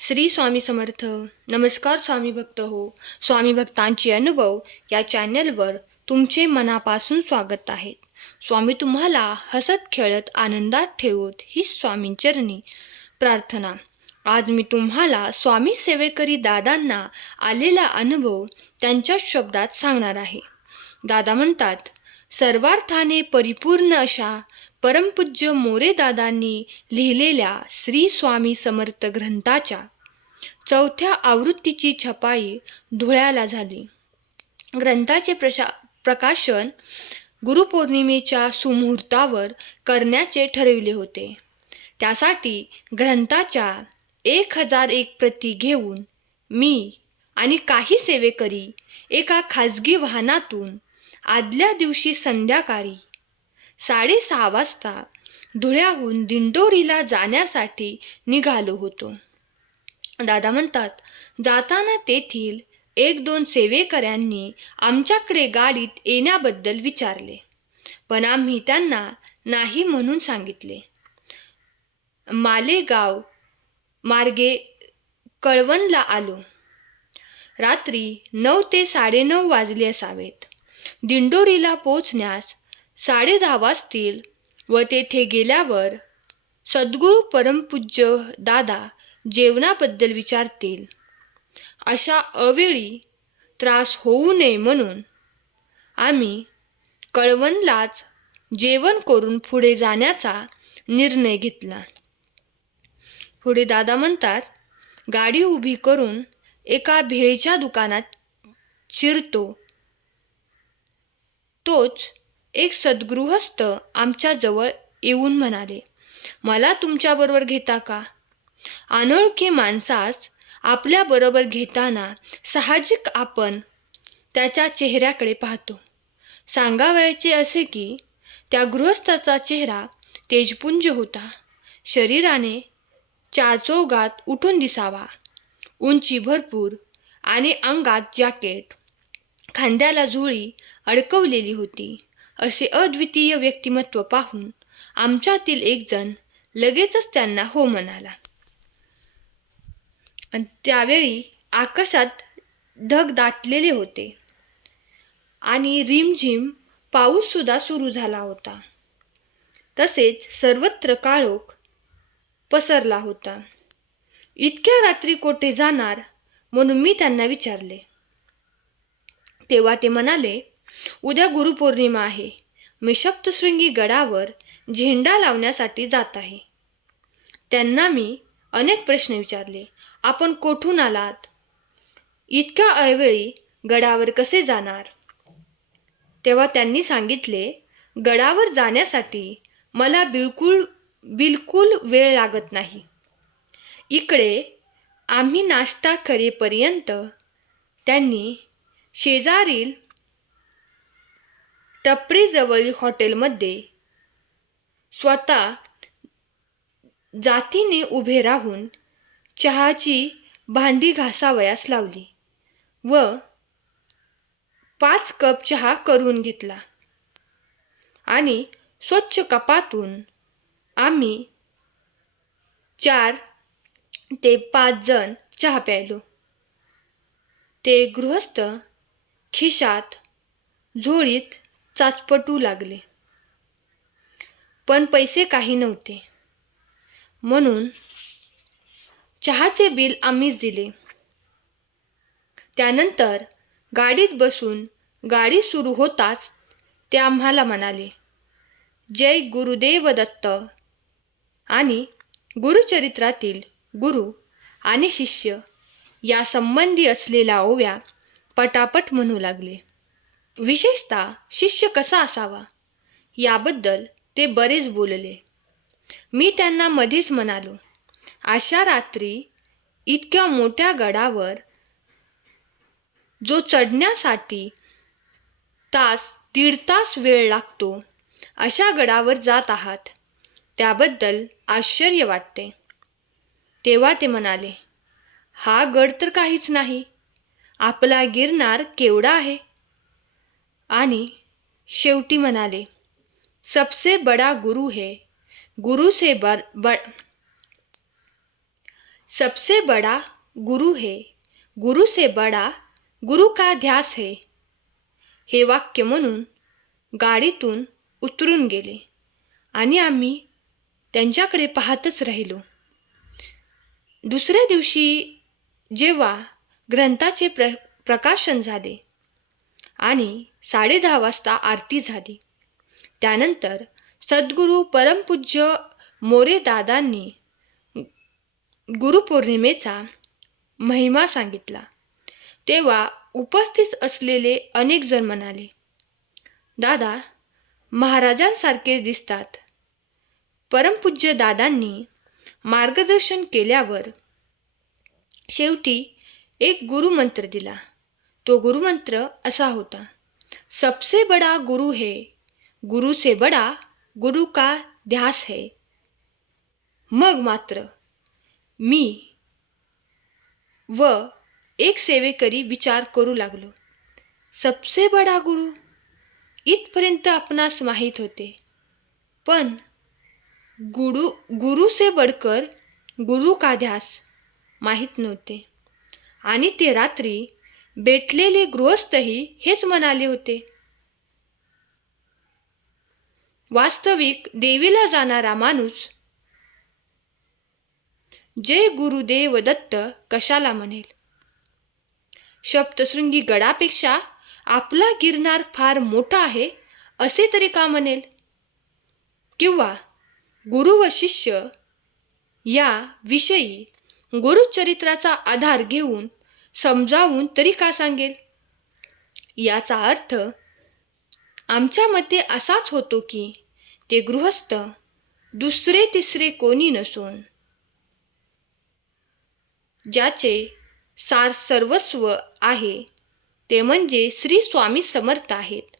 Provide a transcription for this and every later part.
श्री स्वामी समर्थ. नमस्कार स्वामी भक्त हो. स्वामी भक्तांचे अनुभव या चॅनलवर तुमचे मनापासून स्वागत आहे. स्वामी तुम्हाला हसत खेळत आनंदात ठेवोत ही स्वामींचरणी प्रार्थना. आज मी तुम्हाला स्वामी सेवेकरी दादांना आलेला अनुभव त्यांच्या शब्दात सांगणार आहे. दादा म्हणतात, सर्वार्थाने परिपूर्ण अशा परमपूज्य मोरे दादांनी लिहिलेल्या श्री स्वामी समर्थ ग्रंथाच्या 4थ्या आवृत्तीची छपाई धुळ्याला झाली. ग्रंथाचे प्रकाशन गुरुपौर्णिमेच्या सुमुहूर्तावर करण्याचे ठरविले होते. त्यासाठी ग्रंथाच्या 1001 प्रती घेऊन मी आणि काही सेवेकरी एका खाजगी वाहनातून आदल्या दिवशी संध्याकाळी 6:30 वाजता धुळ्याहून दिंडोरीला जाण्यासाठी निघालो होतो. दादा म्हणतात, जाताना तेथील 1-2 सेवेकऱ्यांनी आमच्याकडे गाडीत येण्याबद्दल विचारले, पण आम्ही त्यांना नाही म्हणून सांगितले. मालेगाव मार्गे कळवणला आलो. रात्री 9 ते 9:30 वाजले असावेत. दिंडोरीला पोचण्यास 10:30 वाजतील व तेथे गेल्यावर सद्गुरू परमपूज्य दादा जेवणाबद्दल विचारतील. अशा अवेळी त्रास होऊ नये म्हणून आम्ही कळवणलाच जेवण करून पुढे जाण्याचा निर्णय घेतला. पुढे दादा म्हणतात, गाडी उभी करून एका भेळच्या दुकानात शिरतो. तोच एक सद्गृहस्थ आमच्या जवळ येऊन म्हणाले, मला तुमच्याबरोबर घेता का? अनोळखी माणसास आपल्याबरोबर घेताना साहजिक आपण त्याच्या चेहऱ्याकडे पाहतो. सांगावयाचे असे की त्या गृहस्थाचा चेहरा तेजपुंज होता. शरीराने चाचौगात उठून दिसावा, उंची भरपूर आणि अंगात जॅकेट, खांद्याला झोळी अडकवलेली होती. असे अद्वितीय व्यक्तिमत्व पाहून आमच्यातील एक जण लगेचच त्यांना हो म्हणाला. त्यावेळी आकाशात ढग दाटलेले होते आणि रिमझिम पाऊससुद्धा सुरू झाला होता. तसेच सर्वत्र काळोख पसरला होता. इतक्या रात्री कोठे जाणार म्हणून मी त्यांना विचारले. तेव्हा ते म्हणाले, उद्या गुरुपौर्णिमा आहे. मी सप्तशृंगी गडावर झेंडा लावण्यासाठी जात आहे. त्यांना मी अनेक प्रश्न विचारले. आपण कोठून आलात? इतक्या अवेळी गडावर कसे जाणार? तेव्हा त्यांनी सांगितले, गडावर जाण्यासाठी मला बिलकुल वेळ लागत नाही. इकडे आम्ही नाश्ता करेपर्यंत त्यांनी शेजारील टपरीजवळील हॉटेलमध्ये स्वतः जातीने उभे राहून चहाची भांडी घासावयास लावली व 5 कप चहा करून घेतला आणि स्वच्छ कपातून आम्ही 4 ते 5 जण चहा प्यायलो. ते गृहस्थ खिशात झोळीत चाचपटू लागले, पण पैसे काही नव्हते. म्हणून चहाचे बिल आम्हीच दिले. त्यानंतर गाडीत बसून गाडी सुरू होताच ते आम्हाला म्हणाले, जय गुरुदेव दत्त, आणि गुरुचरित्रातील गुरु आणि शिष्य या संबंधी असलेल्या ओव्या पटापट म्हणू लागले. विशेषतः शिष्य कसा असावा याबद्दल ते बरेच बोलले. मी त्यांना मध्येच म्हणालो, अशा रात्री इतक्या मोठ्या गडावर जो चढण्यासाठी 1.5 तास वेळ लागतो, अशा गडावर जात आहात, त्याबद्दल आश्चर्य वाटते. तेव्हा ते म्हणाले, हा गड तर काहीच नाही, आपला गिरनार केवढा आहे. आणि शेवटी म्हणाले, सबसे बडा गुरु है, गुरु से सबसे बड़ा गुरु है, गुरु से बड़ा गुरु का ध्यास है. हे वाक्य म्हणून गाडीतून उतरून गेले आणि आम्ही त्यांच्याकडे पाहतच राहिलो. दुसऱ्या दिवशी जेव्हा ग्रंथाचे प्रकाशन झाले आणि 10:30 वाजता आरती झाली, त्यानंतर सद्गुरू परमपूज्य मोरे दादांनी गुरुपौर्णिमेचा महिमा सांगितला. तेव्हा उपस्थित असलेले अनेक जण म्हणाले, दादा महाराजांसारखे दिसतात. परमपूज्य दादांनी मार्गदर्शन केल्यावर शेवटी एक गुरुमंत्र दिला. तो गुरुमंत्र असा होता, सबसे बड़ा गुरु है, गुरु से बड़ा गुरु का ध्यास है. मग मात्र मी व एक सेवेकरी विचार करू लागलो. सबसे बड़ा गुरु इथपर्यंत आपणास माहीत होते, पण गुरु से बढ़कर गुरु का ध्यास माहीत नव्हते. आणि ते रात्री भेटलेले गृहस्थही हेच म्हणाले होते. वास्तविक देवीला जाणारा माणूस जय गुरुदेव दत्त कशाला म्हणेल? सप्तशृंगी गडापेक्षा आपला गिरनार फार मोठा आहे असे तरी का म्हणेल? किंवा गुरु व शिष्य या विषयी गुरुचरित्राचा आधार घेऊन समजावून तरी का सांगेल? याचा अर्थ आमच्या मते असाच होतो की ते गृहस्थ दुसरे तिसरे कोणी नसून ज्याचे सार सर्वस्व आहे ते म्हणजे श्री स्वामी समर्थ आहेत.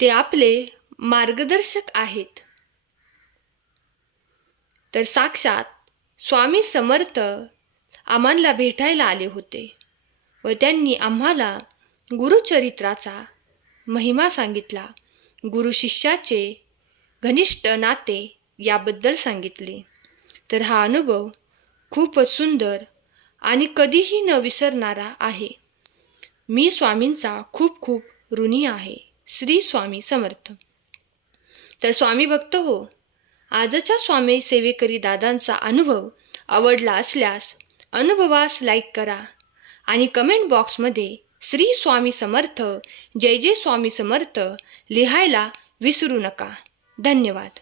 ते आपले मार्गदर्शक आहेत. तर साक्षात स्वामी समर्थ आम्हाला भेटायला आले होते व त्यांनी आम्हाला गुरुचरित्राचा महिमा सांगितला. गुरु शिष्याचे घनिष्ठ नाते याबद्दल सांगितले. तर हा अनुभव खूपच सुंदर आणि कधीही न विसरणारा आहे. मी स्वामींचा खूप खूप ऋणी आहे. श्री स्वामी समर्थ. तर स्वामी भक्त हो, आजच्या स्वामी सेवेकरी दादांचा अनुभव आवडला असल्यास अनुभवास लाईक करा आणि कमेंट बॉक्समध्ये श्री स्वामी समर्थ, जय जय स्वामी समर्थ लिहायला विसरू नका. धन्यवाद.